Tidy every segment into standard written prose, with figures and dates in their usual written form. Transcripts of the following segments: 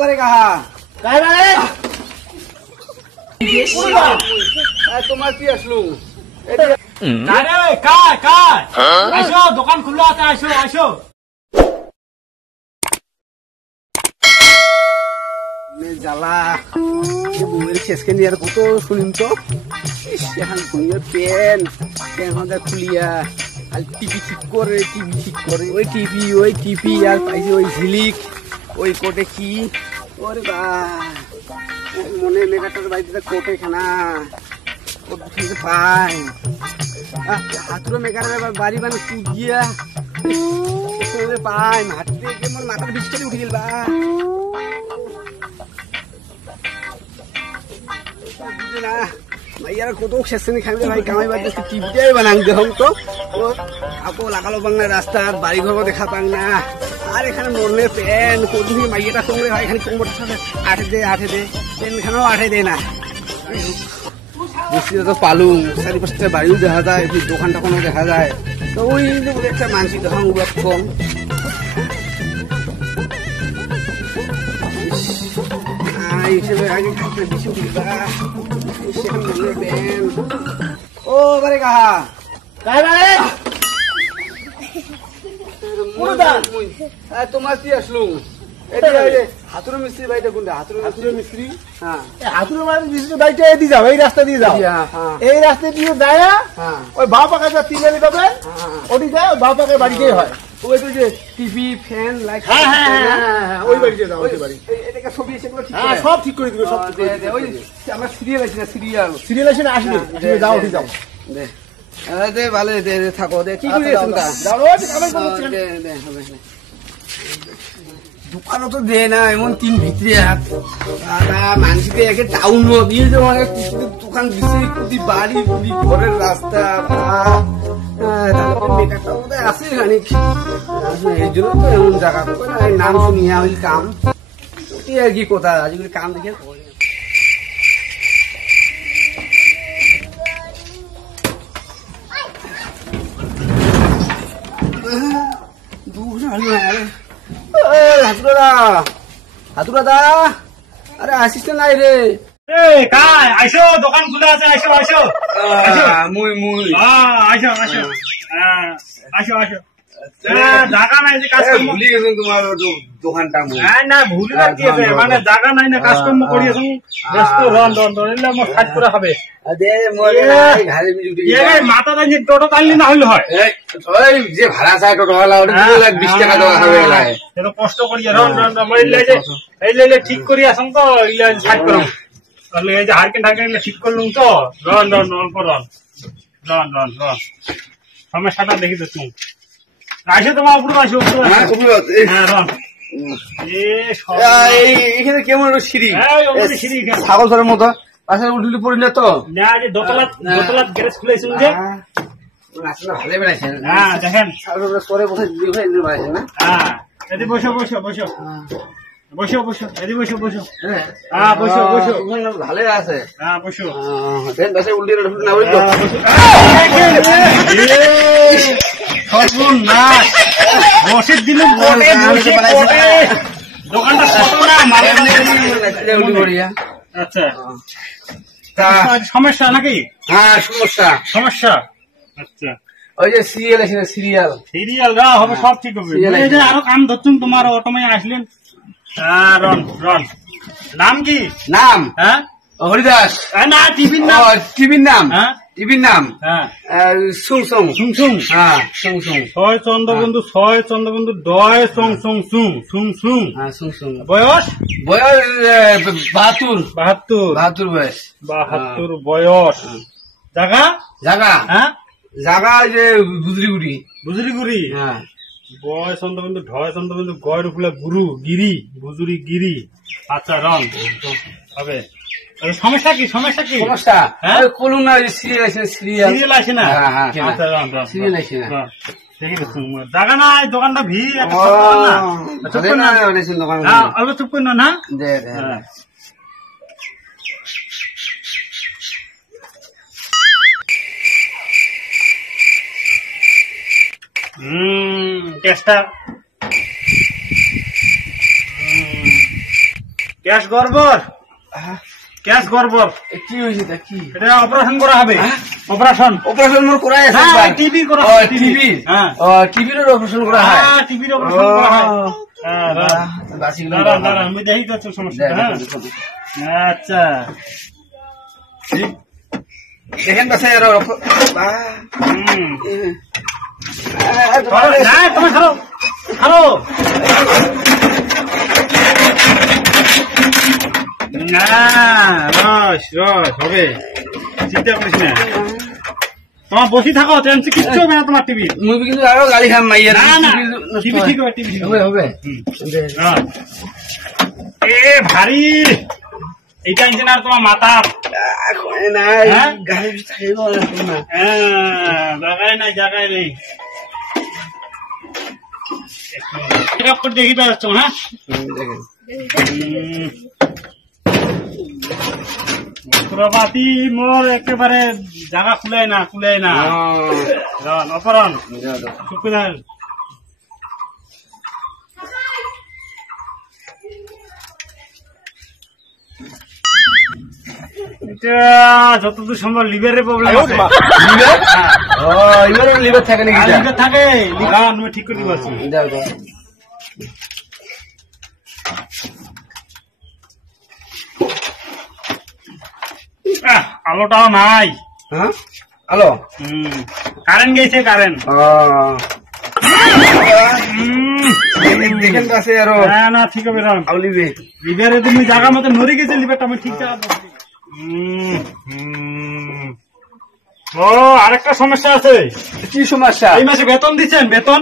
বারে কাহা काय बारे তোমার কি আসলো अरे काय काय আসো দোকান খুলে আছে আসো আসো জ্বালা বউয়ের শেষকে নিয়ে আর কত শুনিম তো এখন বউয়ের পেন খুলিয়া আর টিভি ঠিক করে ওই টিভি আর পাইছে ওই ঝিলিক ওই কোটে কি ওরে বা মনে মেঘাটার বাড়িতে কোটে খানা পাই হাতুরো মেঘার বাড়ি মানে কুদিয়া পাই মাটিতে আমার মাথার বিস্তারে উঠে গেল বা না ভাইয়ার কত শেষে খাইলে ভাই কামাই বাদ টিভিটাই বানাং দেখুন তো আপো লাগালো পাং না রাস্তার বাড়ি ঘর দেখা পাং না আর এখানে মরলে পেন কোনদিন মাইয়াটা সঙ্গে ভাই এখানে কোমর আঠে দে পেনখানেও আঠে দে না বসে তো পালুম চারিপাশে বাড়িও দেখা যায় দোকান টোকানও দেখা যায় তো ওই একটা মানসিক দোকান কম হিসেবে আগে খাতে বেশি ও বারে কাহা काय बारे তোমার কি আসলো হাতুর মিস্ত্রি বাড়িটা কোনটা হাতুর মিস্ত্রি হ্যাঁ হাতুর মানে বিষ্ণু বাইটা এদি যাও এই রাস্তা দিয়ে যাও এই রাস্তা দিয়ে যায় ওই বাঁ পাকে যা তিনলি পাবে ওটি যায় বাঁ পাকে বাড়িতেই হয় ওই তো যে টিভি ফ্যান লাইট ওই বাড়িতে যাও ওই বাড়ি এটাকে ছবি সেগুলো ঠিক হ্যাঁ সব ঠিক করে দিবে সব ঠিক করে ওই আমরা সিরিয়াল আছে না সিরিয়াল আসে না আসবে যাও ওটি যাও দে দে ভালো দে থাকো দে কি করে আছেন তা যাও কামাই করতে দে দে হবে দোকানও তো দে না এমন তিন ভিতরে মানুষকে একে টাউন দিয়ে যে অনেক দোকান দিচ্ছে প্রতি বাড়ি প্রতি ঘরের রাস্তা আছে খানিক এই জন্য তো এমন জায়গা নাম শুনিয়া ওই কাম আর কি কথা আজকাল কাম দেখে হাতুরা আরে আসিস নাই রে काय আসো দোকান খুলে আছে আসো আসো মুই আসো আসো আসো আসো জায়গা নাই যে কাজকর্ম ভুলি গেছেন তোমার দোকানটা না ভুলি না কি আছে মানে জায়গা নাই না কাজকর্ম করি এখন ব্যস্ত রন এলে আমার কাজ করে হবে মাথা দাঁড়িয়ে টোটো টানলে না হলে হয় যে ভাড়া চায় টোটো হলা 20 টাকা দেওয়া হবে কষ্ট করি রন এই ঠিক করি আসুন তো সাইড করুন তাহলে এই যে হারকেন ঠিক করলুম তো রন অল্প রন সমস্যাটা দেখি তো তুমি আসো তোমার উপরে আসো হ্যাঁ রন এখানে কেমন সিঁড়ি সিঁড়ি ছাগল ধরার মতো পাশে উঠলি পড়িলে তো দোতলাত গ্যারেজ খুলেছেন যে ভালো বেড়াইছেন হ্যাঁ দেখেন পরে কোথায় বেড়াইছেন না হ্যাঁ এদি বসো এদি বসো হ্যাঁ বসো ভালো আছে হ্যাঁ বসো উল্টি না সর্বনাশ বসে দিলে দোকানটা ছোট না আচ্ছা সমস্যা নাকি হ্যাঁ সমস্যা আচ্ছা ওই যে সিরিয়াল আছে না সিরিয়াল হবে সব ঠিক হবে আরো কাম ধরছুন তোমার অটোমায় আসলেন রন নাম কি নাম হ্যাঁ হরিদাস না টিভির নাম হ্যাঁ টিভির নাম সুং হ্যাঁ ছয় চন্দ্রবন্ধু ডয় সং বয়স 72 বয়স 72 বয়স জায়গা হ্যাঁ জায়গা যে বুজুরিগুড়ি হ্যাঁ বয় চন্দ্রবন্ধু ঢয় চন্দ্রবন্ধু গয়ের উপরে বুজুরি গিরি আচ্ছা রন হবে সমস্যা কি হ্যাঁ কলুন না সিরিয়াল আছে না আচ্ছা সিরিয়াল আছে না জায়গা নাই দোকানটা ভিড় অল্প চুপ করি না টেস্টার গ্যাস গড়বড়, গ্যাস গড়বড়। কি হয়েছে তা কি? এটা অপারেশন করা হবে। অপারেশন অপারেশন মোর করা আছে। হ্যাঁ টিভি করা ও হবে। টিভি। হ্যাঁ টিভির অপারেশন করা হয়। হ্যাঁ টিভির অপারেশন করা হয়। হ্যাঁ বাসিগুলো দাঁড়ান দাঁড়ান আমি দেখি তো সমস্যা। হ্যাঁ আচ্ছা দেখেন বাসে আর না তুমি খারো খারো না রস রস হবে চিন্তা করিস না তোমার বসি থাকো টেনশন কিচ্ছু হবে না তোমার টিভি মুভি কিন্তু আরো গালি খাম মাইয়া না না টিভি ঠিক হবে টিভি হবে হবে এ ভারী এইটা ইঞ্জিনিয়ার তোমার মাথা না গাড়ি থাকে না জায়গায় নাই জায়গায় নেই দেখি পাচ্ছ হ্যাঁ প্রভাতী মোর একেবারে জায়গা খুলে না অপরণ শুক্রবার এটা যতদূর সম্ভব লিভারের প্রবলেম আছে। লিভার থাকে নাকি? লিভার থাকে লিভার আমি ঠিক করে দিচ্ছি। আলোটাও নাই। আলো কারেন্ট গেছে কারেন্ট দেখেন কাছে আরো না ঠিক হবে লিভে লিভারে তুমি জায়গা মতো নড়ে গেছে লিভারটা আমি ঠিক জায়গা ও আরেকটা সমস্যা আছে। কি সমস্যা? এই মাসে বেতন দিচ্ছেন? বেতন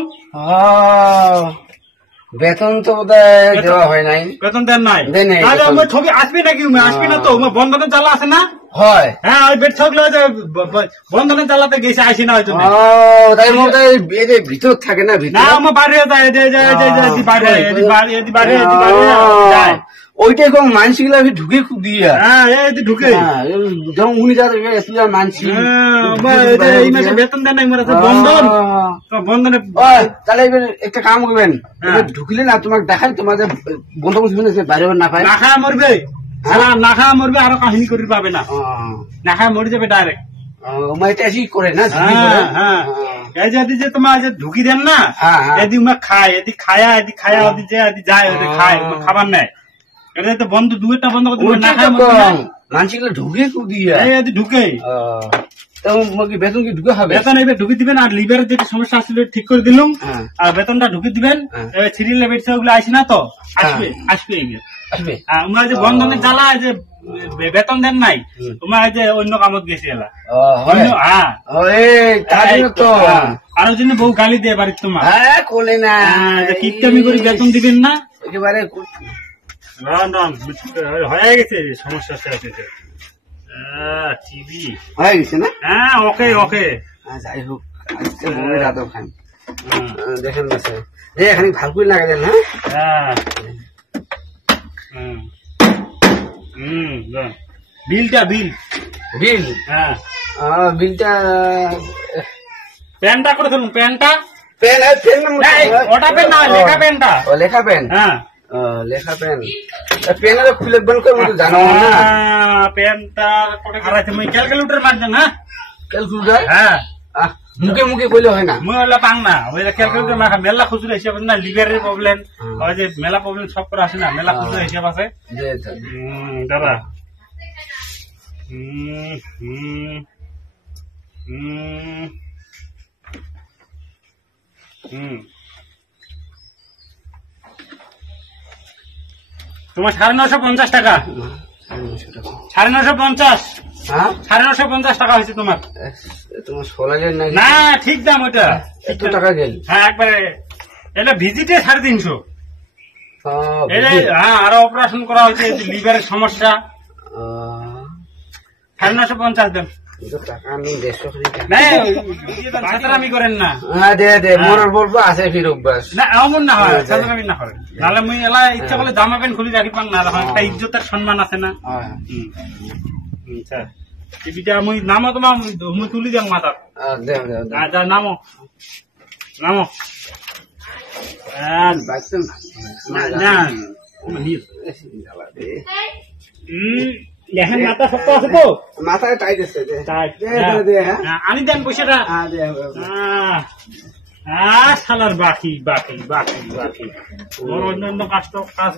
বেতন তো বোধহয় দেওয়া হয় নাই। বেতন দেন নাই? ছবি আসবে নাকি? আসবে না তো বন্ধনের জ্বালা আছে না? হয় হ্যাঁ ওই বেড ছবি বন্ধনের জ্বালাতে গেছে আসি না হয়তো তাই ভিতর থাকে না ভিতর আমার বাড়ি যায় ওইটাই কম মানসি গুলা ঢুকে খুব দিয়ে ঢুকে যেমন উনি মানসি বেতন দেন বন্ধন বন্ধনে তাহলে এবার একটা কাম করবেন ঢুকলে না তোমাকে দেখাই তোমাদের বন্ধ করছে বাইরে না পায় না খায় মরবে না খায় মরবে আরো কাহিনী করি পাবে না না খায় মরে যাবে ডাইরেক্ট করে না এই যে তোমার যে ঢুকি দেন না এদি খায় এদি খায়া এদি খায়া ওদি যে এদি যায় ওদি খায় খাবার নেয় এটা তো বন্ধ দুইটা বন্ধ করে না খায় মানসিকগুলো ঢুকে খুব দিয়ে ঢুকে বেতন কি ঢুকে হবে? বেতন এবার ঢুকে দিবেন আর লিভারের যেটা সমস্যা আসছিল ঠিক করে দিলাম আর বেতনটা ঢুকে দিবেন সিরিয়াল ওগুলো আসে না তো আসবে আসবে আসবে তোমার যে বন্ধনের জ্বালা যে বেতন দেন নাই তোমার যে অন্য কামত গেছে এলা আরো জন্য বউ গালি দিয়ে বাড়ির তোমার কোলে না কিপটামি করে বেতন দিবেন না একেবারে হয়ে গেছে সমস্যা টিভি হয়ে গেছে না? হ্যাঁ ওকে ওকে যাই হোক আদর খান দেখেন এখানে ভালো করে লাগালেন হ্যাঁ বিলটা বিল বিল হ্যাঁ বিলটা প্যানটা করে ধরুন প্যানটা পেন ওটা পেন না লেখা পেনটা লেখা পেন হ্যাঁ লেখা পেন পেনের খুলে বের করে জানো না পেনটা তুমি ক্যালকুলেটর মারছেন হ্যাঁ ক্যালকুলেটর হ্যাঁ মুখে মুখে কইলে হয় না মুই ওলা পাং না ওই ক্যালকুলেটর মাখা মেলা খুচরো হিসাব না লিভারের প্রবলেম ওই যে মেলা প্রবলেম সব করে আসে না মেলা খুচরো হিসাব আছে দাদা তোমার 950 টাকা 950 950 টাকা হয়েছে তোমার তোমার 16,000 না ঠিক দাম ওটা এত টাকা গেল হ্যাঁ একবারে এটা ভিজিটে 350 হ্যাঁ আরো অপারেশন করা হয়েছে লিভারের সমস্যা 950 দেন টাকা আমি 150 আমি করেন না বলবো আছে ফির অভ্যাস না এমন না হয় সাধারণ না হয় নাহলে মুই এলা ইচ্ছা করলে জামা প্যান্ট খুলে রাখি পান না একটা ইজ্জতের সম্মান আছে না আচ্ছা টিভিটা মুই নামো তোমার মুই তুলি যাম মাথা নামো নামো না এখন মাথা শক্ত আছে তো মাথায় টাইট আছে দে টাইট। দে দে হ্যাঁ আনি দেন পয়সাটা। হ্যাঁ দে শালার বাকি বাকি বাকি বাকি ওর অন্যান্য কাজ